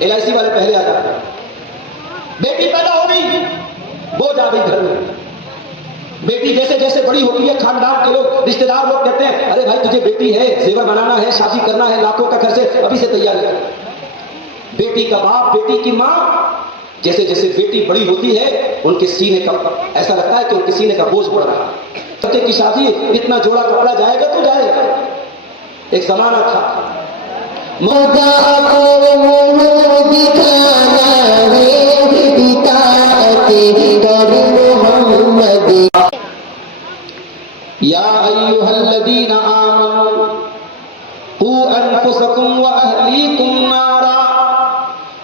LIC والے پہلے آ جاتے ہیں. بیٹی پیدا ہو گئی، بوجھ آ گئی گھر میں. بیٹی جیسے جیسے بڑی ہوتی ہے خاندان کے لوگ، رشتے دار لوگ کہتے ہیں ارے بھائی تجھے بیٹی ہے، زیور بنانا ہے، شادی کرنا ہے، لاکھوں کا خرچ ہے، ابھی سے تیاری کر. بیٹی کا باپ، بیٹی کی ماں جیسے جیسے بیٹی بڑی ہوتی ہے ان کے سینے کا ایسا لگتا ہے کہ ان کے سینے کا بوجھ بڑھ رہا ہے. کتے کی شادی اتنا جوڑا کپڑا جائے گا تو جائے گا. ایک زمانہ تھا یا ایھا الذین آمنوا قوا انفسکم واہلیکم نارا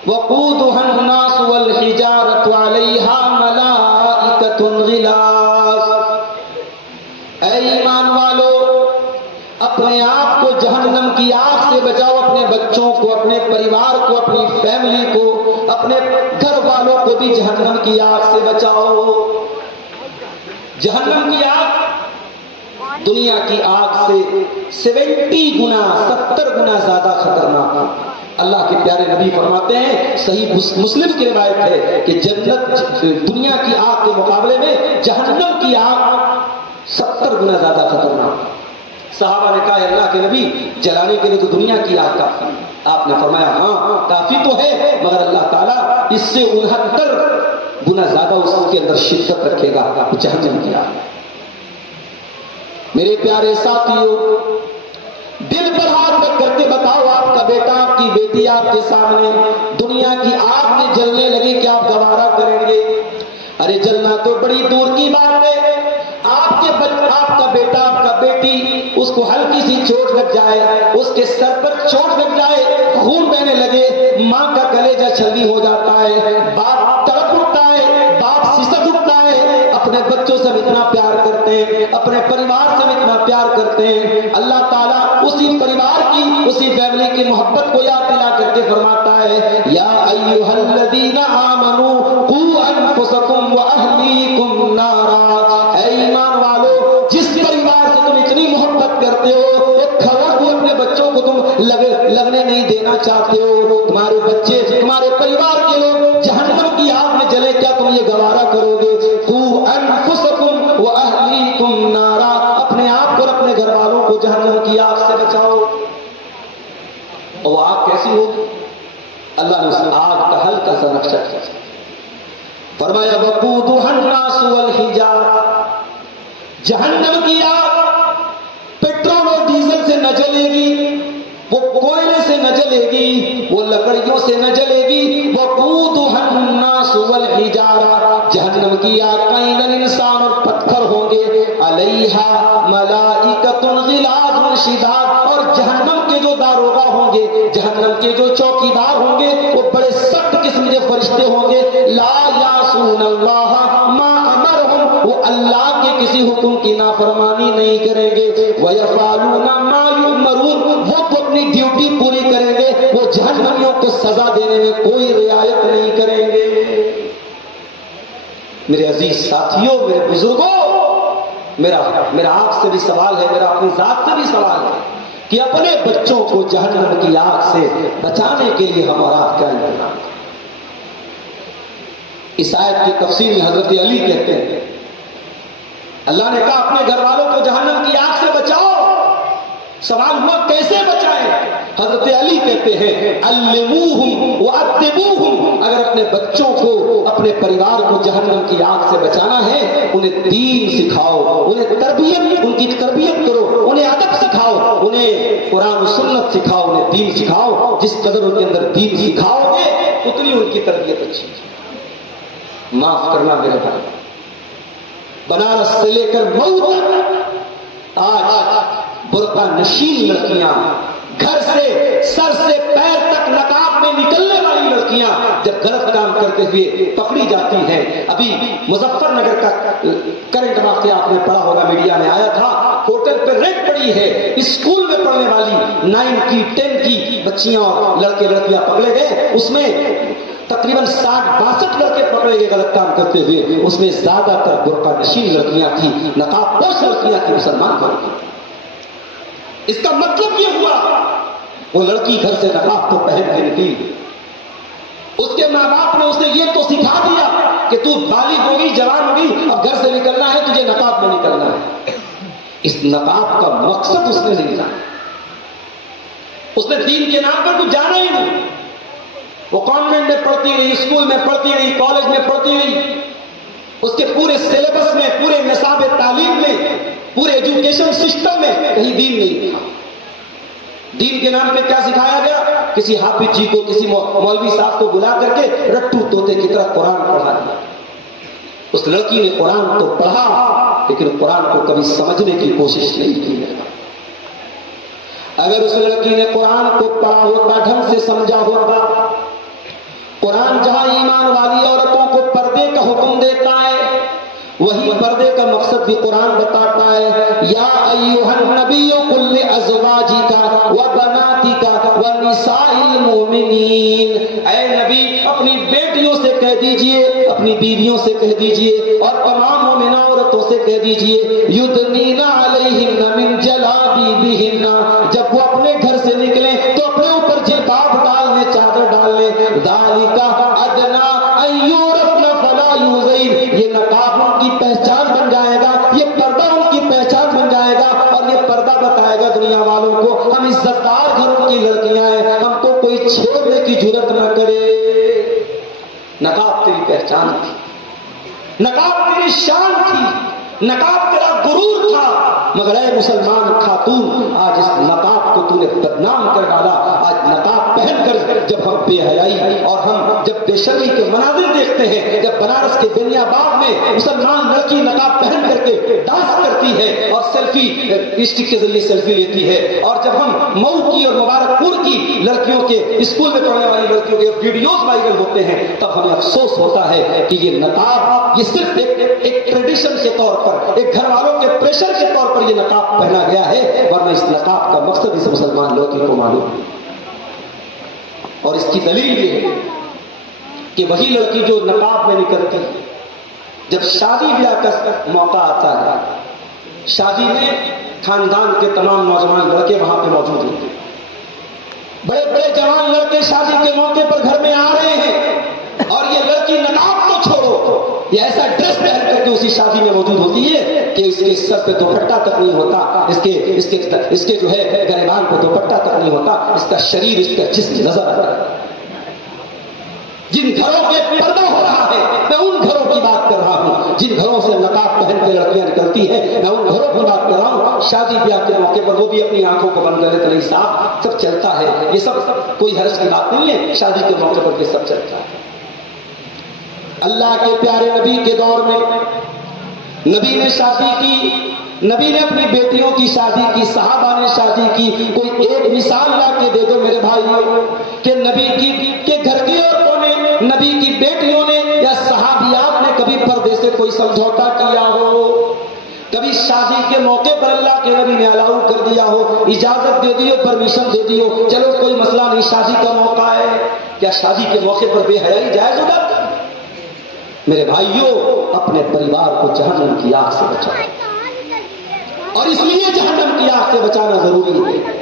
وقودها الناس والحجارۃ علیہا ملائکۃ غلاظ. اے ایمان والو، اپنے آپ کو جہنم کی آگ سے بچاؤ، اپنے بچوں کو، اپنے پریوار کو، اپنی فیملی کو، اپنے گھر والوں کو بھی جہنم کی آگ سے بچاؤ. جہنم کی آگ دنیا کی آگ سے 70 گنا زیادہ خطرناک ہے. اللہ کے پیارے نبی فرماتے ہیں، صحیح مسلم کی روایت ہے کہ جنت دنیا کی آگ کے مقابلے میں جہنم کی آگ 70 گنا زیادہ خطرناک. صحابہ نے کہا اللہ کے نبی جلانے کے لیے تو دنیا کی آگ کافی. آپ نے فرمایا ہاں کافی تو ہے، مگر اللہ تعالیٰ اس سے 69 گنا زیادہ اس کے اندر شدت رکھے گا، جہنم کی آگ. میرے پیارے ساتھیوں، دل پر ہاتھ رکھ کر کے بتاؤ، آپ کا بیٹا، آپ کی بیٹی آپ کے سامنے دنیا کی آگ میں جلنے لگے، کیا آپ گوارا کریں گے؟ ارے جلنا تو بڑی دور کی بات ہے. آپ کا بیٹا، آپ کا بیٹی، اس کو ہلکی سی چوٹ لگ جائے، اس کے سر پر چوٹ لگ جائے، خون بہنے لگے، ماں کا کلیجہ چھلنی ہو جاتا ہے، باپ تڑپ اٹھتا ہے، باپ سسک اٹھتا ہے. اپنے بچوں سے اتنا پیار کرتے ہیں، اپنے پریوار سے اتنا پیار کرتے ہیں. اللہ تعالیٰ اسی پریوار کی، اسی فیملی کی محبت کو یاد دلا کر کے فرماتا ہے یا ایھا الذین آمنوا قوا انفسکم واہلیکم نارا. اے ایمان والو، جس پریوار سے تم اتنی محبت کرتے ہو، ایک کھوڑ کو اپنے بچوں کو تم لگنے نہیں دینا چاہتے ہو، تمہارے بچے، تمہارے پریوار کے لوگ جہنم کی آگ میں جلے، کیا تم یہ گوارا کرو گے؟ قوا انفسکم واہلیکم نارا. اپنے آپ کو اور اپنے گھر والوں کو جہنم کی آگ سے بچاؤ. اور وہ آگ کیسی ہوگی؟ اللہ نے اس آگ کا ہلکا سا نقشہ کیا، فرمایا وقودها الناس والحجارہ. جہنم کی آگ پیٹرول اور ڈیزل سے نہ جلے گی، وہ کوئلے سے نہ جلے گی، وہ لکڑیوں سے نہ جلے گی. وقودها الناس والحجارہ. جہنم کی آگ کا ایندھن انسان اور پتھر ہوں گے. علیہا ملائکۃ غلاظ شداد. اور جہنم کے جو داروغہ ہوں گے، جہنم کے جو چوکیدار ہوں گے، وہ بڑے سخت قسم کے فرشتے ہوں گے. لا یعصون اللہ ما امرہم. وہ اللہ کے کسی حکم کی نافرمانی نہیں کریں گے. ویفعلون ما یؤمرون. وہ تو اپنی ڈیوٹی پوری کریں گے، وہ جہنمیوں کو سزا دینے میں کوئی رعایت نہیں کریں گے. میرے عزیز ساتھیوں، میرے بزرگوں، میرا آپ سے بھی سوال ہے، میرا اپنی ذات سے بھی سوال ہے کہ اپنے بچوں کو جہنم کی آگ سے بچانے کے لیے ہم اور آپ کیا انتظام کریں. اس آیت کی تفسیر میں حضرت علی کہتے ہیں، اللہ نے کہا اپنے گھر والوں کو جہنم کی آگ سے بچاؤ. سوال ہوا کیسے بچائیں؟ حضرت علی کہتے ہیں علموہم وادبوہم. اگر اپنے بچوں کو، اپنے پریوار کو جہنم کی آگ سے بچانا ہے، انہیں دین سکھاؤ، انہیں تربیت، ان کی تربیت کرو، انہیں ادب سکھاؤ، انہیں قرآن و سنت سکھاؤ، انہیں دین سکھاؤ. جس قدر ان کے اندر دین سکھاؤ گے اتنی ان کی تربیت اچھی ہے. معاف کرنا میرے بھائی، بنارس سے لے کر مئو تک آج برقع نشین لڑکیاں، گھر سے سر سے پیر تک نقاب میں نکلنے والی لڑکیاں جب غلط کام کرتے ہوئے پکڑی جاتی ہیں. ابھی مظفر نگر کا کرنٹ واقعہ آپ نے پڑھا ہوگا، میڈیا میں آیا تھا. ہوٹل پہ ریڈ پڑی ہے، اسکول میں پڑھنے والی 9 کی 10 کی بچیاں اور لڑکیاں پکڑے گئے. اس میں تقریباً 60-62 لڑکے پکڑے گئے غلط کام کرتے ہوئے. اس میں زیادہ تر برقع نشین لڑکیاں تھیں، نقاب پوش لڑکیاں تھیں، مسلمان لڑکیاں. اس کا مطلب یہ ہوا وہ لڑکی گھر سے نقاب تو پہن کے نکلی، اس کے ماں باپ نے اسے یہ تو سکھا دیا کہ تو بالغ ہوگی، جوان ہوگی، اب گھر سے نکلنا ہے، تجھے نقاب میں نکلنا ہے۔ اس نقاب کا مقصد اس نے نہیں جانا، اس نے دین کے نام پر کچھ جانا ہی نہیں۔ وہ کانوینٹ میں پڑھتی رہی، اسکول میں پڑھتی رہی، کالج میں پڑھتی رہی، اس کے پورے سلیبس میں، پورے نصاب تعلیم میں، پورے ایجوکیشن سسٹم میں کہیں دین نہیں تھا۔ دین کے نام پہ کیا سکھایا گیا؟ کسی حافظ جی کو، کسی مولوی صاحب کو بلا کر کے رٹو طوطے کی طرح قرآن پڑھا دیا۔ اس لڑکی نے قرآن تو پڑھا لیکن قرآن کو کبھی سمجھنے کی کوشش نہیں کی۔ اگر اس لڑکی نے قرآن کو پڑھا ہوتا، ڈھنگ سے سمجھا ہوتا، قرآن جہاں ایمان والی عورتوں کو پردے کا حکم دیتا ہے، وہی پردے کا مقصد بھی قرآن بتاتا ہے۔ یا ایھا النبی قل لازواجک وبناتک ونساء المؤمنین، اے نبی اپنی بیٹیوں سے کہہ دیجئے، اپنی بیویوں سے کہہ دیجئے، اور تمام مومنہ عورتوں سے کہہ دیجئے، یدنین علیہن من جلابیبہن، جب وہ اپنے گھر سے نکلیں تو اپنے اوپر جلباب ڈال لیں، چادر ڈال لیں۔ ذالک ادنی ان یعرفن فلا یؤذین، یہ نقاب ان کی پہچان بن جائے گا، یہ پردہ ان کی پہچان بن جائے گا، اور یہ پردہ بتائے گا دنیا والوں کو ہم عزت دار گھروں کی لڑکیاں ہیں، ہم کو کوئی چھیڑنے کی جرت نہ کرے۔ نقاب تیری پہچان تھی، نقاب تیری شان تھی، نقاب تیرا غرور تھا، مگر اے مسلمان خاتون، آج اس نقاب کو تو نے بدنام کر ڈالا۔ آج نقاب پہن کر جب ہم بے حیائی اور ہم جب بے شرمی کے مناظر دیکھتے ہیں، جب بنارس کے بنیا باغ میں مسلمان لڑکی نقاب پہن کر کے ڈانس کرتی ہے اور سیلفی اسٹک کے ذریعے سیلفی لیتی ہے، اور جب ہم مئو کی اور مبارک پور کی لڑکیوں کے، اسکول میں پڑھنے والی لڑکیوں کے ویڈیوز وائرل ہوتے ہیں، تب ہمیں افسوس ہوتا ہے کہ یہ نقاب یہ صرف ایک ٹریڈیشن کے طور پر، ایک گھر والوں کے پریشر کے طور پر یہ نقاب پہنا گیا ہے، ورنہ اس نقاب کا مقصد اس مسلمان لڑکی کو معلوم ہے۔ اور اس کی دلیل یہ ہے کہ وہی لڑکی جو نقاب میں نکلتی، جب شادی بیاہ کا موقع آتا ہے، شادی میں خاندان کے تمام نوجوان لڑکے وہاں پہ موجود ہوتے ہیں، بڑے بڑے جوان لڑکے شادی کے موقع پر گھر میں آ رہے ہیں، اور یہ لڑکی نقاب تو چھوڑو، یہ ایسا ڈریس پہن کر کے اسی شادی میں موجود ہوتی ہے کہ اس کے سر پہ دوپٹہ تک نہیں ہوتا، اس کے جو ہے گریبان پہ دوپٹہ تک نہیں ہوتا، اس کا شریر، اس کا جسم نظر آتا ہے۔ جن گھروں کے پردہ ہو رہا ہے، میں ان گھروں کی بات کر رہا ہوں، جن گھروں سے نقاب پہن کے لڑکیاں نکلتی ہیں، میں ان گھروں کی بات کر رہا ہوں۔ شادی بیاہ کے موقع پر وہ بھی اپنی آنکھوں کو بند کرے تو نہیں صاحب، سب چلتا ہے، یہ سب کوئی حرج کی بات نہیں ہے، شادی کے موقع پر یہ سب چلتا ہے۔ اللہ کے پیارے نبی کے دور میں نبی نے شادی کی، نبی نے اپنی بیٹیوں کی شادی کی، صحابہ نے شادی کی۔ کوئی ایک مثال لا کے دے دو میرے بھائیوں کہ نبی کے گھر کی عورتوں نے، نبی کی بیٹیوں نے یا صحابیات نے کبھی پردے سے کوئی سمجھوتا کیا ہو، کبھی شادی کے موقع پر اللہ کے نبی نے الاؤ کر دیا ہو، اجازت دے دی ہو، پرمیشن دے دی ہو، چلو کوئی مسئلہ نہیں، شادی کا موقع ہے۔ کیا شادی کے موقع پر بے حیائی جائز ہو جاتی؟ میرے بھائیوں، اپنے پریوار کو جہنم کی آگ سے بچاؤ، اور اس لیے جہنم کی آگ سے بچانا ضروری ہے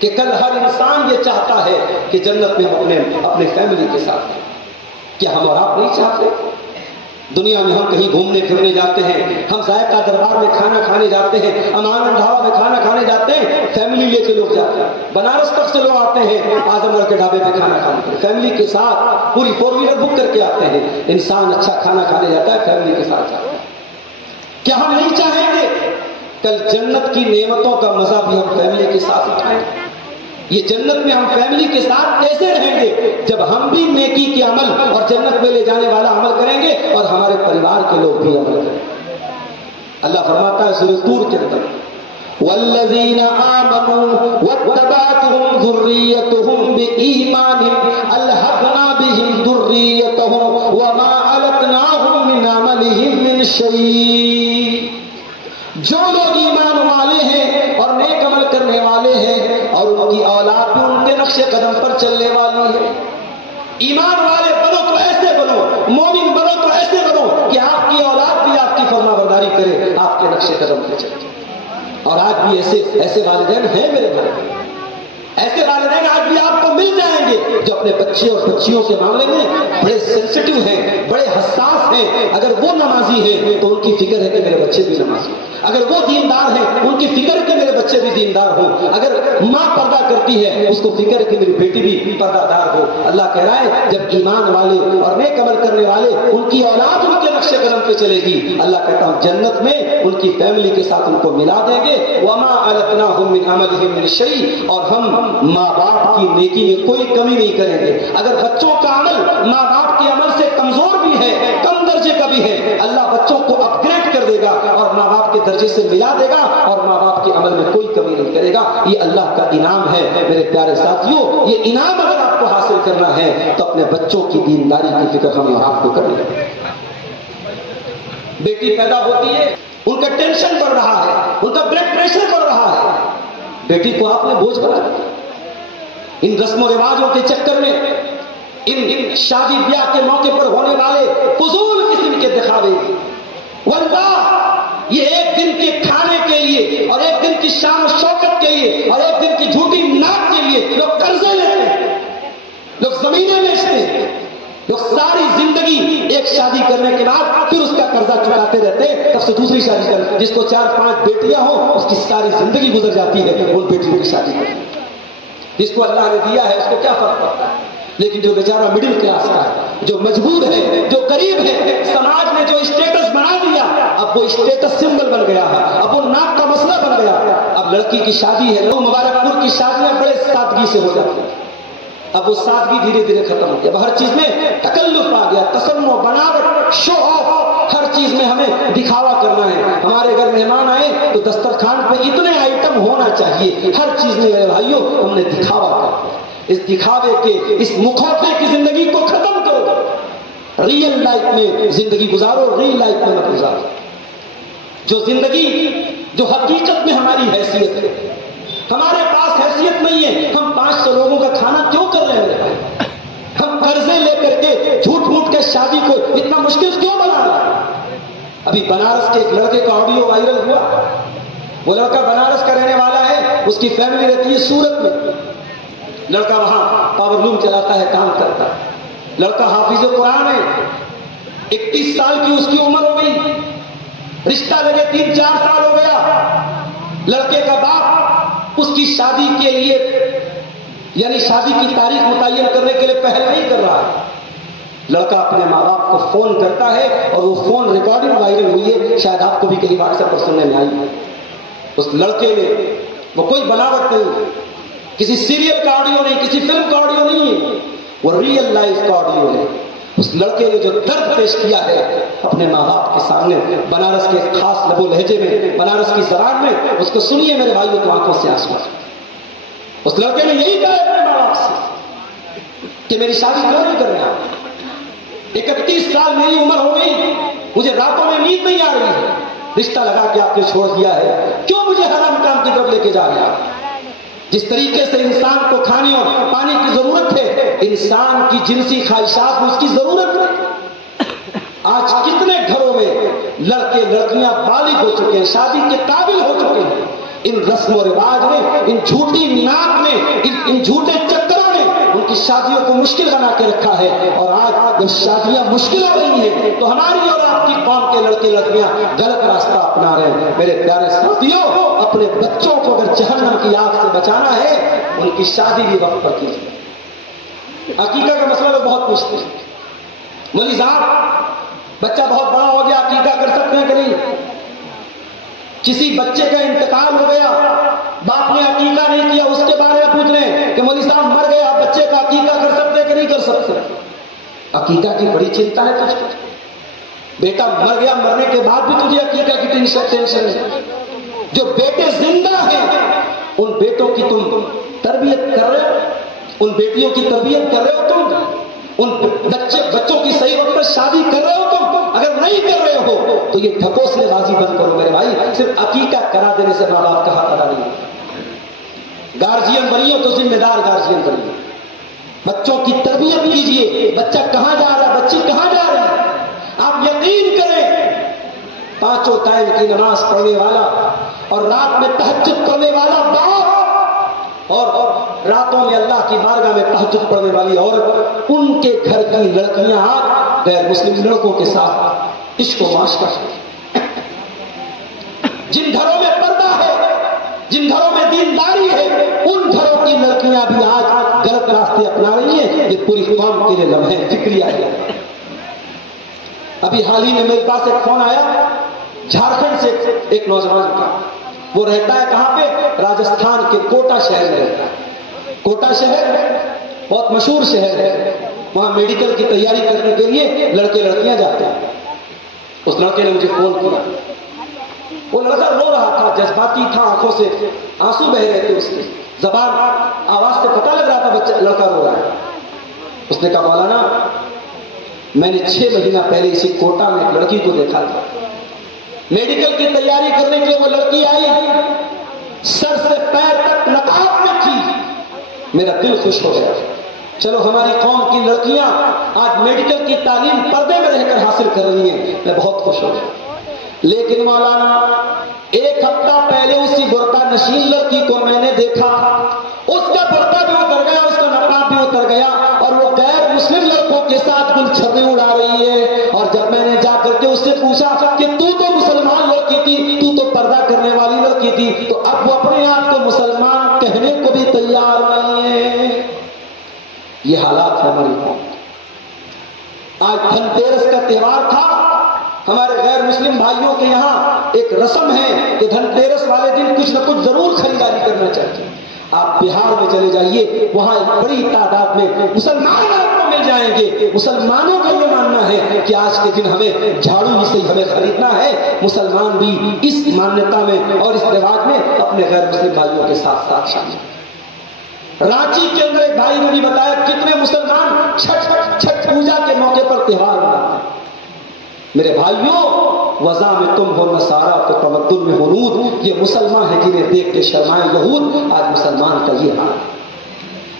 کہ کل ہر انسان یہ چاہتا ہے کہ جنت میں ہم اپنے فیملی کے ساتھ ہیں۔ کیا ہم اور آپ نہیں چاہتے؟ دنیا میں ہم کہیں گھومنے پھرنے جاتے ہیں، ہم ذائقہ دربار میں کھانا کھانے جاتے ہیں، امان ڈھابا میں کھانا کھانے جاتے ہیں، فیملی لے کے لوگ جاتے ہیں، بنارس تک سے لوگ آتے ہیں اعظم گڑھ کے ڈھابے پہ کھانا کھانے کے، فیملی کے ساتھ پوری 4 ویلر بک کر کے آتے ہیں۔ انسان اچھا کھانا کھانے جاتا ہے، فیملی کے ساتھ جاتا ہے۔ کیا ہم نہیں چاہیں گے کل جنت کی نعمتوں کا مزہ بھی ہم فیملی کے ساتھ اٹھائیں؟ یہ جنت میں ہم فیملی کے ساتھ کیسے رہیں گے جب ہم بھی نیکی کے عمل اور جنت میں لے جانے والا عمل کریں گے اور ہمارے پریوار کے لوگ بھی عمل کریں گے۔ اللہ فرماتا ہے سورۃ طور کے اندر، والذین آمنوا واتبعتهم ذریتهم بإیمان الحقنا بهم ذریتهم وما علتناهم من عملهم من شیء۔ جو لوگ ایمان والے ہیں اور نیک عمل کرنے والے ہیں اور ان کی اولاد بھی ان کے نقش قدم پر چلنے والی ہے۔ ایمان والے بنو تو ایسے بنو، مومن بنو تو ایسے بنو کہ آپ کی اولاد بھی آپ کی فرما برداری کرے، آپ کے نقش قدم پر چلے۔ اور آج بھی ایسے والدین ہیں میرے گھر میں، ایسے والدین آج بھی آپ کو مل جائیں گے جو اپنے بچے اور بچیوں کے معاملے میں بڑے سینسٹیو ہیں، بڑے حساس ہیں۔ اگر وہ نمازی ہیں تو ان کی فکر ہے کہ میرے بچے بھی نمازی ہوں، اگر وہ دیندار ہیں ان کی فکر ہے کہ میرے بچے بھی دیندار ہوں، اگر ماں پردہ کرتی ہے اس کو فکر ہے کہ میری بیٹی بھی پردہ دار ہو۔ اللہ کہہ رہا ہے جب ایمان والے اور نیک عمل کرنے والے ان کی اولاد ان کے نقش قدم پہ چلے گی، اللہ کہتا ہوں جنت میں ان کی فیملی کے ساتھ ان کو ملا دیں گے۔ وما التناهم من عملهم من شيء، اور ہم ماں باپ کی نیکی میں کوئی کمی نہیں کریں گے۔ اگر بچوں کا عمل ماں باپ کے عمل سے کمزور بھی ہے، کم درجے کا بھی ہے، اللہ بچوں کو اپ گریڈ کر دے گا اور ماں باپ کے درجے سے ملا دے گا اور ماں باپ کے عمل میں کوئی کمی نہیں کرے گا۔ یہ اللہ کا انعام ہے میرے پیارے ساتھیوں۔ یہ انعام اگر آپ کو حاصل کرنا ہے تو اپنے بچوں کی دینداری کی فکر ہمیں آپ کو کرنی ہے۔ بیٹی پیدا ہوتی ہے، ان کا ٹینشن بڑھ رہا ہے، ان کا بلڈ پریشر بڑھ رہا ہے، بیٹی کو آپ نے بوجھ بنا دیا۔ ان رسم و رواجوں کے چکر میں، ان شادی بیاہ کے موقع پر ہونے والے فضول قسم کے دکھاوے، واللہ یہ ایک دن کے کھانے کے لیے اور ایک دن کی شان و شوکت کے لیے اور ایک دن کی جھوٹی ناک کے لیے لوگ قرضے لیتے ہیں، لوگ زمینیں بیچتے ہیں، لوگ ساری زندگی ایک شادی کرنے کے بعد پھر اس کا قرضہ چکاتے رہتے ہیں، تب سے دوسری شادی کرتے۔ جس کو 4-5 بیٹیاں ہوں اس کی ساری زندگی گزر جاتی ہے ان بیٹیوں کی شادی کرتے۔ جس کو اللہ نے دیا ہے اس کو کیا فرق پڑتا ہے؟ لیکن جو بیچارہ مڈل کلاس کا ہے، جو مجبور ہے، جو غریب ہے، سماج نے جو اسٹیٹس بنا دیا، اب وہ اسٹیٹس سمبل بن گیا ہے، اب وہ ناک کا مسئلہ بن گیا۔ اب لڑکی کی شادی ہے، مبارک پور کی شادیاں بڑے سادگی سے ہو جاتی ہیں، اب وہ سادگی دھیرے دھیرے ختم ہو گیا۔ اب ہر چیز میں تکلف آ گیا، تسنع، بناوٹ، شو آف، ہر چیز میں ہمیں دکھاوا کرنا ہے۔ ہمارے گھر مہمان آئے تو دسترخوان پہ اتنے آئٹم ہونا چاہیے، ہر چیز میں میرے بھائیوں ہم نے دکھاوا کرنا ہے۔ اس دکھاوے کے، اس مکھوٹے کی زندگی کو ختم کرو، ریئل لائف میں زندگی گزارو، ریئل لائف میں مت گزارو۔ جو زندگی، جو حقیقت میں ہماری حیثیت ہے، ہمارے پاس حیثیت نہیں ہے، ہم 500 لوگوں کا کھانا کیوں کر رہے ہیں میرے بھائی؟ ہم قرضے لے کر کے جھوٹ موٹ کے شادی کو اتنا مشکل کیوں بنا رہے ہیں؟ ابھی بنارس کے ایک لڑکے کا آڈیو وائرل ہوا، وہ لڑکا بنارس کا رہنے والا ہے، اس کی فیملی رہتی ہے سورت میں، لڑکا وہاں پاور لوم چلاتا ہے، کام کرتا ہے، لڑکا حافظ قرآن ہے، 31 سال کی اس کی عمر ہو گئی، رشتہ لگے 3-4 سال ہو گیا، لڑکے کا باپ اس کی شادی کے لیے، یعنی شادی کی تاریخ متعین کرنے کے لیے پہل نہیں کر رہا ہے۔ لڑکا اپنے ماں باپ کو فون کرتا ہے اور وہ فون ریکارڈنگ وائرل ہوئی ہے، شاید آپ کو بھی کہیں واٹس ایپ پر سننے میں آئی۔ اس لڑکے نے، وہ کوئی بناوٹ نہیں، کسی سیریل کا آڈیو نہیں، کسی فلم کا آڈیو نہیں ہے، وہ ریئل لائف کا آڈیو ہے۔ اس لڑکے نے جو درد پیش کیا ہے اپنے ماں باپ کے سامنے، بنارس کے خاص لب و لہجے میں، بنارس کی زبان میں، اس کو سنیے میرے بھائیوں، تو آنکھوں سے آنسو۔ اس لڑکے نے یہی کہا اپنے ماں باپ سے کہ میری شادی کیوں نہیں کر رہا؟ 31 سال میری عمر ہو گئی، مجھے راتوں میں نیند نہیں آ رہی ہے، رشتہ لگا کے آپ نے چھوڑ دیا ہے، کیوں مجھے حرام کام کی طرف لے کے جا رہا ہے؟ جس طریقے سے انسان کو کھانے اور پانی کی ضرورت ہے، انسان کی جنسی خواہشات میں اس کی ضرورت ہے۔ آج کتنے گھروں میں لڑکے لڑکیاں بالغ ہو چکے ہیں، شادی کے قابل ہو چکے ہیں، ان رسم و رواج میں، ان جھوٹی ناک میں، ان جھوٹے چکروں نے ان کی شادیوں کو مشکل بنا کے رکھا ہے۔ اور آج جب شادیاں مشکل ہو رہی ہیں تو ہماری اور آپ کی قوم کے لڑکے لڑکیاں غلط راستہ اپنا رہے ہیں۔ میرے پیارے ساتھیوں، اپنے بچوں کو اگر جہنم کی آگ سے بچانا ہے، ان کی شادی بھی وقت پر کیجیے۔ عقیقہ کا مسئلہ لوگ بہت پوچھتے ہیں، مولوی صاحب بچہ بہت بڑا ہو گیا، عقیقہ کر سکتے ہیں کہ نہیں؟ کسی بچے کا انتقال ہو گیا، باپ نے عقیقہ نہیں کیا، اس کے بارے میں پوچھ رہے ہیں کہ مولوی صاحب مر گیا، بچے کا عقیقہ کر سکتے ہیں کہ نہیں کر سکتے؟ عقیقہ کی بڑی چنتا ہے تجھ کو، بیٹا مر گیا، مرنے کے بعد بھی تجھے عقیقہ کی ٹینشن ہے۔ جو بیٹے زندہ ہیں ان بیٹوں کی تم تربیت کر رہے ہو، ان بیٹیوں کی تربیت کر رہے ہو تم، ان بچوں کی صحیح وقت پر شادی کر رہے ہو تم؟ اگر نہیں کر رہے ہو تو یہ ڈھکوسلے بازی بند کرو میرے بھائی، صرف عقیقہ کرا دینے سے ماں باپ کا ہاتھ ادا نہیں۔ گارجین بنیے تو ذمہ دار گارجین بنیے، بچوں کی تربیت کیجیے، بچہ کہاں جا رہا ہے، بچی کہاں جا رہی ہے، آپ یقین کریں 5 ٹائم کی نماز پڑھنے والا اور رات میں تہجد پڑھنے والا باپ اور راتوں میں اللہ کی بارگاہ میں تہجد پڑھنے والی عورت، ان کے گھر کی لڑکیاں آج غیر مسلم لڑکوں کے ساتھ عشق و معاشرہ کرتی ہیں۔ جن گھروں میں پردہ ہے، جن گھروں میں دینداری ہے، ان گھروں کی لڑکیاں بھی آج غلط راستے اپنا رہی ہیں۔ یہ پوری قوم کے لیے لمحہ فکری ہے۔ ابھی حال ہی میں میرے پاس ایک فون آیا جھارکھنڈ سے ایک نوجوان کا، وہ رہتا ہے کہاں پہ؟ راجستھان کے کوٹا شہر میں رہتا ہے۔ کوٹا شہر بہت مشہور شہر ہے، وہاں میڈیکل کی تیاری کرنے کے لیے لڑکے لڑکیاں جاتے ہیں۔ اس لڑکے نے مجھے فون کیا، وہ لڑکا رو رہا تھا، جذباتی تھا، آنکھوں سے آنسو بہ رہے تھے، اس کی زبان آواز سے پتہ لگ رہا تھا بچہ لڑکا رو رہا ہے۔ اس نے کہا مولانا میں نے 6 مہینہ پہلے اسی کوٹا میں ایک لڑکی کو دیکھا تھا، میڈیکل کی تیاری کرنے کے لیے وہ لڑکی آئی، سر سے پیر تک نقاب میں تھی، میرا دل خوش ہو گیا۔ چلو ہماری قوم کی لڑکیاں آج میڈیکل کی تعلیم پردے میں رہ کر حاصل کر رہی ہیں، میں بہت خوش ہو گیا۔ لیکن مولانا 1 ہفتہ پہلے اسی برقع نشین لڑکی کو میں نے دیکھا، اس کا برقع بھی اتر گیا، اس کا نقاب بھی اتر گیا، اور وہ غیر مسلم لڑکوں کے ساتھ گلچھرے اڑا رہی ہے۔ اور جب میں نے جا کر کے اس سے پوچھا کہ تو مسلمان لڑکی تھی، تو پردہ کرنے والی لڑکی تھی، تو اب وہ اپنے آپ کو مسلمان کہنے کو بھی تیار نہیں ہے۔ یہ حالات ہے ہماری قوم۔ آج دھن تیرس کا تہوار تھا، ہمارے غیر مسلم بھائیوں کے یہاں ایک رسم ہے کہ دھن تیرس والے دن کچھ نہ کچھ ضرور خریداری کرنا چاہیے۔ آپ بہار میں چلے جائیے، وہاں ایک بڑی تعداد میں مسلمان آپ کو مل جائیں گے۔ مسلمانوں کا یہ ماننا ہے کہ آج کے دن ہمیں جھاڑو ہی سے ہمیں خریدنا ہے۔ مسلمان بھی اس مانیتا میں اور اس رواج میں اپنے غیر مسلم بھائیوں کے ساتھ ساتھ شامل ہیں۔ رانچی کے اندر ایک بھائی نے بھی بتایا کتنے مسلمان چھٹ پوجا کے موقع پر تہوار مناتے ہیں۔ میرے بھائیوں، وضع میں تم ہو نصارا تو تمدن میں ہنود، یہ مسلمان ہے جنہیں دیکھ کے شرمائے یہود۔ آج مسلمان کا یہ حال ہے۔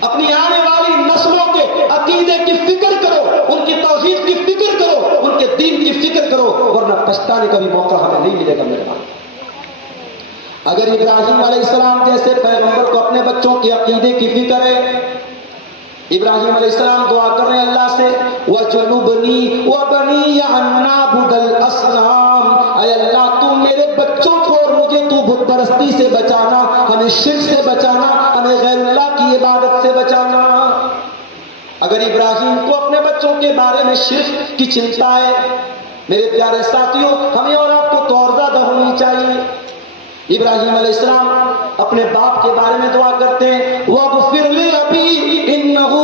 اپنی آنے والی نسلوں کے عقیدے کی فکر کرو، ان کی توحید کی فکر کرو، ان کے دین کی فکر کرو، ورنہ پچھتانے کا بھی موقع ہمیں نہیں ملے گا میرے بھائی۔ اگر ابراہیم علیہ السلام جیسے پیغمبر کو اپنے بچوں کے عقیدے کی فکر ہے، ابراہیم علیہ السلام دعا کر رہے ہیں اللہ سے وَجُنُبْنِي وَبَنِيَّ أَن نَّعْبُدَ الْأَصْنَامَ، اے اللہ تو میرے بچوں کو اور مجھے تو بت پرستی سے بچانا، ہمیں شرک سے بچانا، ہمیں غیر اللہ کی عبادت سے بچانا۔ اگر ابراہیم کو اپنے بچوں کے بارے میں شرک کی چنتا ہے، میرے پیارے ساتھیوں، ہمیں اور آپ کو تو اور زیادہ ہونی چاہیے۔ ابراہیم علیہ السلام اپنے باپ کے بارے میں دعا کرتے ہیں وَاغْفِرْ لِي أَبِي إِنَّهُ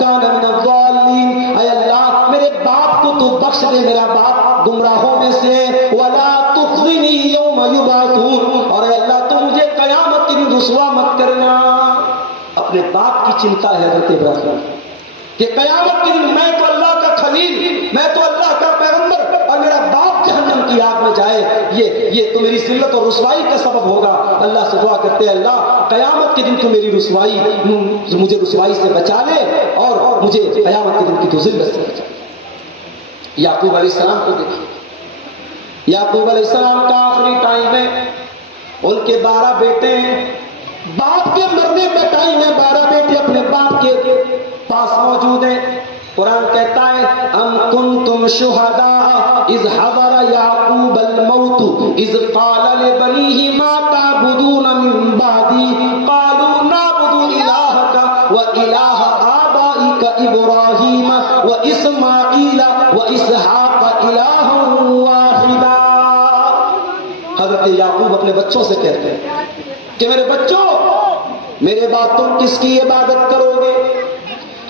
كَانَ مِنَ الضَّالِّينَ، اے اللہ میرے باپ کو تو بخش دے، میرا باپ گمراہوں میں سے ہے۔ وَلَا تُخْزِنِي يَوْمَ يُبْعَثُونَ، اور اے اللہ تو مجھے قیامت کے دن رسوا مت کرنا۔ اپنے باپ کی چنتا ہے حضرت ابراہیم کہ قیامت کے دن میں تو اللہ کا خلیل، میں تو اللہ کا پیغمبر، اور میرا باپ جہنم کی آگ میں جائے، یہ تو میری ذلت اور رسوائی کا سبب ہوگا۔ اللہ سے دعا کرتے ہیں اللہ قیامت کے دن تو میری رسوائی، مجھے رسوائی سے بچا لے، اور مجھے قیامت کے دن کی تو ذلت سے بچا لے۔ یعقوب علیہ السلام کو دیکھیں، یعقوب علیہ السلام کا آخری ٹائم ہے، ان کے 12 بیٹے ہیں، باپ کے مرنے کا ٹائم ہے، 12 بیٹے اپنے باپ کے پاس موجود ہیں۔ قرآن کہتا ہے ام کنتم شہداء اذ حضر یعقوب الموت اذ قال لبنیہ ما تعبدون من بعدی قالوا نعبد الہک والہ آبائک ابراہیم واسماعیل واسحاق الہا واحدا۔ حضرت یعقوب اپنے بچوں سے کہتے ہیں کہ میرے بچوں، میرے بعد تم کس کی عبادت کرو گے؟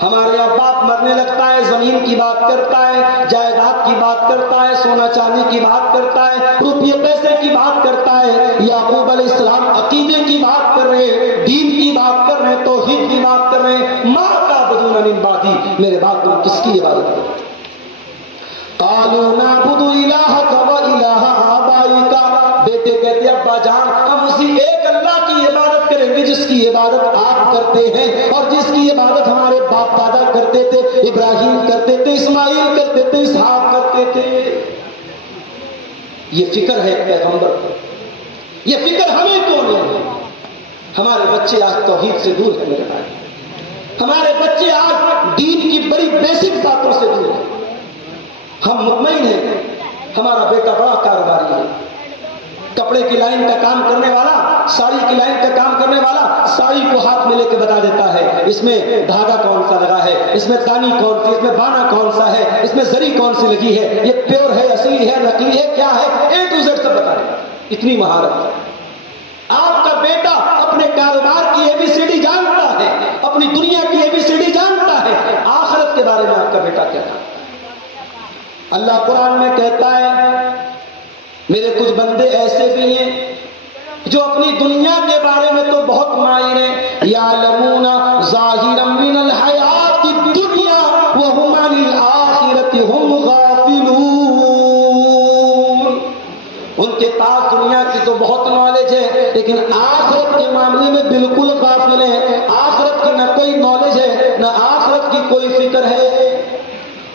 ہمارے یہاں باپ مرنے لگتا ہے، زمین کی بات کرتا ہے، جائیداد کی بات کرتا ہے، سونا چاندی کی بات کرتا ہے، روپیے پیسے کی بات کرتا ہے۔ یعقوب علیہ السلام عقیدے کی بات کر رہے ہیں، دین کی بات کر رہے ہیں، توحید کی بات کر رہے ہیں۔ ما تعبدون من بعدی، میرے بعد تم کس کی عبادت کرو؟ قالوا نعبد الہک والہ آبائک، بیٹے کہتے ابا جان ہم اسی ایک اللہ کی عبادت کریں گے جس کی عبادت آپ کرتے ہیں، اور جس کی عبادت ہمارے باپ دادا کرتے تھے، ابراہیم کرتے تھے، اسماعیل کرتے تھے، اسحاق کرتے تھے۔ یہ فکر ہے پیغمبر کو، یہ فکر ہمیں کیوں نہیں ہے؟ ہمارے بچے آج توحید سے دور ہیں میرے بھائی، ہمارے بچے آج دین کی بڑی بیسک باتوں سے دور ہیں۔ ہم مطمئن ہیں ہمارا بیٹا بڑا کاروباری ہے، کپڑے کی لائن کا کام کرنے والا، ساڑی کی لائن کا کام کرنے والا، ساڑی کو ہاتھ میں لے کے بتا دیتا ہے اس میں دھاگا کون سا لگا ہے، اس میں دانی کون سی، اس میں بانا کون سا ہے، اس میں زری کون سی لگی ہے، یہ پیور ہے، اصلی ہے، نقلی ہے، کیا ہے، اے ٹو زیڈ سب بتا دیتا ہے۔ اتنی مہارت ہے۔ آپ کا بیٹا اپنے کاروبار کی ABCD جانتا ہے، اپنی دنیا کی ABCD جانتا ہے، آخرت کے بارے میں آپ کا بیٹا کہتا ہے۔ اللہ قرآن میں کہتا ہے میرے کچھ بندے ایسے بھی ہیں جو اپنی دنیا کے بارے میں تو بہت ماہر ہیں، یعلمون ظاہرا من الحیات الدنیا وهم عن الآخرۃ هم غافلون۔ ان کے پاس دنیا کی تو بہت نالج ہے لیکن آخرت کے معاملے میں بالکل غافل ہیں، آخرت کی نہ کوئی نالج ہے نہ آخرت کی کوئی فکر ہے۔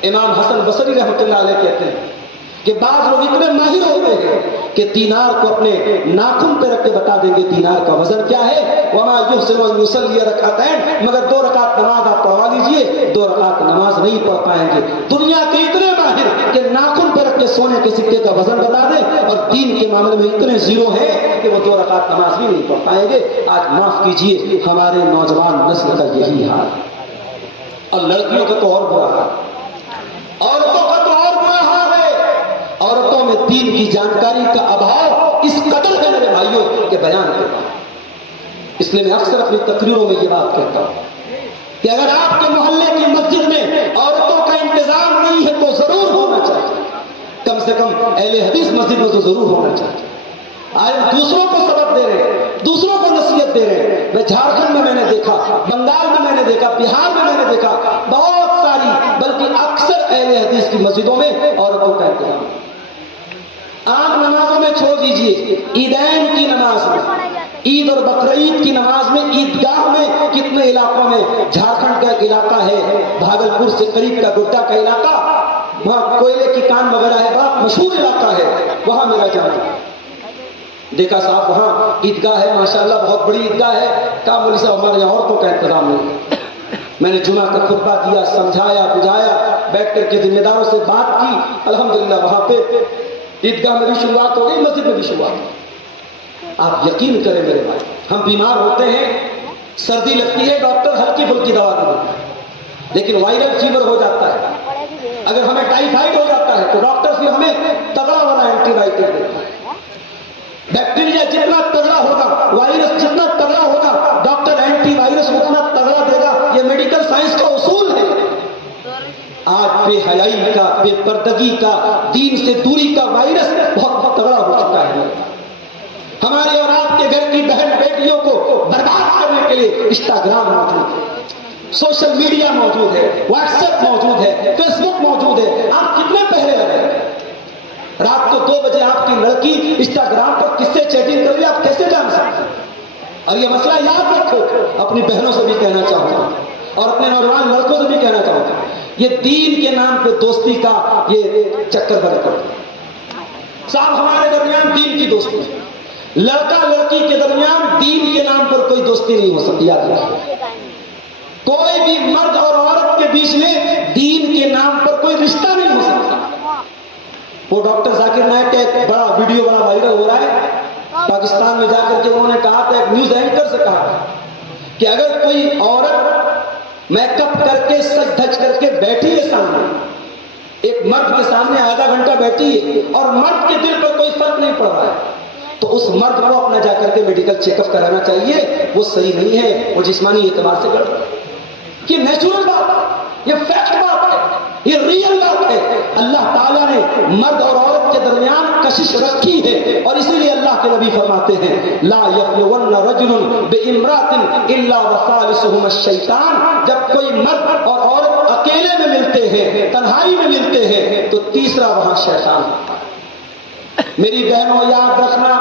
امام حسن بصری رحمۃ اللہ علیہ کہتے ہیں کہ بعض لوگ اتنے ماہر ہوتے ہیں کہ دینار کو اپنے ناخن پہ رکھ کے بتا دیں گے دینار کا وزن کیا ہے، وما یحسن ان یصلی رکعتین، مگر 2 رکعت نماز آپ پڑھوا لیجئے، 2 رکعت نماز نہیں پڑھ پائیں گے۔ دنیا کے اتنے ماہر کہ ناخن پہ رکھ کے سونے کے سکے کا وزن بتا دیں، اور دین کے معاملے میں اتنے زیرو ہیں کہ وہ 2 رکعت نماز بھی نہیں پڑھ پائیں گے۔ آج معاف کیجئے ہمارے نوجوان نسل کا یہی حال، اور لڑکیوں کا تو اور برا حال، عورتوں کا تو اور برا حال ہے۔ عورتوں میں دین کی جانکاری کا ابھاؤ اس قدر ہے میرے بھائیوں کہ بیان کرتا ہوں۔ اس لیے میں اکثر اپنی تقریروں میں یہ بات کہتا ہوں کہ اگر آپ کے محلے کی مسجد میں عورتوں کا انتظام نہیں ہے تو ضرور ہونا چاہیے، کم سے کم اہل حدیث مسجد میں تو ضرور ہونا چاہیے۔ آج دوسروں کو سبق دے رہے ہیں، دوسروں کو نصیحت دے رہے ہیں۔ میں جھارکھنڈ میں نے دیکھا، بنگال میں نے دیکھا، بہار میں نے دیکھا، بہت ساری بلکہ اکثر اہل حدیث کی مسجدوں میں عورتوں کا انتظام۔ عام نمازوں میں چھوڑ دیجئے، عیدین کی نماز میں، عید اور بقرعید کی نماز میں، عیدگاہ میں کتنے علاقوں میں، جھارکھنڈ کا ایک علاقہ ہے بھاگلپور سے قریب کا گڈا کا علاقہ، وہاں کوئلے کی کان وغیرہ ہے، بہت مشہور علاقہ ہے، وہاں میرا جانا دیکھا صاحب، وہاں عیدگاہ ہے ماشاءاللہ، بہت بڑی عیدگاہ ہے، کہا مولوی صاحب ہمارے یہاں عورتوں کا انتظام نہیں ہے۔ میں نے جمعہ کا خطبہ دیا، سمجھایا بجھایا، بیٹھ کر کے ذمہ داروں سے بات کی، الحمدللہ وہاں پہ عیدگاہ میں بھی شروعات ہو گئی، مسجد میں بھی شروعات ہو گئی۔ آپ یقین کریں میرے بھائی، ہم بیمار ہوتے ہیں، سردی لگتی ہے، ڈاکٹر ہلکی پھلکی دوا دے دیتا ہے، لیکن وائرل فیور ہو جاتا ہے، اگر ہمیں ٹائیفائڈ ہو جاتا ہے تو ڈاکٹر پھر ہمیں تگڑا والا اینٹی بائیوٹک دیتا ہے۔ بیکٹیریا جتنا تگڑا ہوگا، وائرس جتنا تگڑا ہوگا، ڈاکٹر اینٹی وائرس اتنا تگڑا دے گا، یہ میڈیکل سائنس کا اصول ہے۔ آج بے حیائی کا، بے پردگی کا، دین سے دوری کا وائرس بہت تگڑا ہو چکا ہے۔ ہمارے اور آپ کے گھر کی بہن بیٹیوں کو برباد کرنے کے لیے انسٹاگرام موجود ہے، سوشل میڈیا موجود ہے، واٹس ایپ موجود ہے، فیس بک موجود ہے۔ آپ کتنے پہلے آ رہے ہیں؟ رات کو 2 بجے آپ کی لڑکی انسٹاگرام پر کس سے چیٹنگ کر رہی ہے، آپ کیسے جان سکتے ہیں؟ اور یہ مسئلہ یاد رکھو، اپنی بہنوں سے بھی کہنا چاہوں گا اور اپنے نوجوان لڑکوں سے بھی کہنا چاہوں گا، یہ دین کے نام پہ دوستی کا یہ چکر بند کر دو۔ صاحب ہمارے درمیان دین کی دوستی، لڑکا لڑکی کے درمیان دین کے نام پر کوئی دوستی نہیں ہو سکتی، یاد رکھو۔ کوئی بھی مرد اور عورت کے بیچ میں دین کے نام پر کوئی رشتہ نہیں ہو سکتا۔ وہ ڈاکٹر ذاکر نائک کا ایک بڑا ویڈیو بڑا وائرل ہو رہا ہے، پاکستان میں جا کر کے انہوں نے کہا تھا، ایک نیوز اینکر سے کہا تھا کہ اگر کوئی عورت میک اپ کر کے سج دھج کر کے بیٹھی ہے سامنے، ایک مرد کے سامنے آدھا گھنٹہ بیٹھی ہے اور مرد کے دل پر کوئی فرق نہیں پڑ رہا ہے، تو اس مرد کو اپنا جا کر کے میڈیکل چیک اپ کرانا چاہیے، وہ صحیح نہیں ہے، وہ جسمانی اعتبار سے گڑبڑ ہے۔ یہ نیچرل بات ہے، یہ فیکٹ بات ہے، یہ ریئل بات ہے۔ اللہ تعالیٰ نے مرد اور عورت کے درمیان کشش رکھی ہے، اور اسی لیے اللہ کے نبی فرماتے ہیں لا یخلون رجل بامرأۃ الا وثالثهما الشیطان، جب کوئی مرد اور عورت اکیلے میں ملتے ہیں، تنہائی میں ملتے ہیں، تو تیسرا وہاں شیطان ہوتا ہے۔ میری بہنوں یاد رکھنا،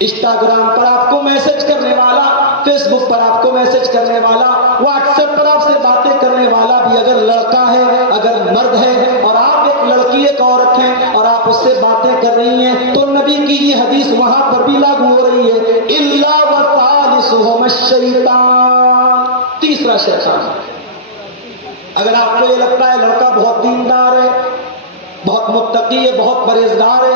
انسٹاگرام پر آپ کو میسج کرنے والا، فیس بک پر آپ کو میسج کرنے والا، واٹس ایپ پر آپ سے باتیں کرنے والا بھی اگر لڑکا ہے، اگر مرد ہے، اور آپ ایک لڑکی ایک عورت ہیں اور آپ اس سے باتیں کر رہی ہیں، تو نبی کی یہ حدیث وہاں پر بھی لاگو ہو رہی ہے، الا وثالثهما یوسوسہم الشیطان، تیسرا شیطان۔ اگر آپ کو یہ لگتا ہے لڑکا بہت دیندار ہے، بہت متقی ہے، بہت پرہیزگار ہے،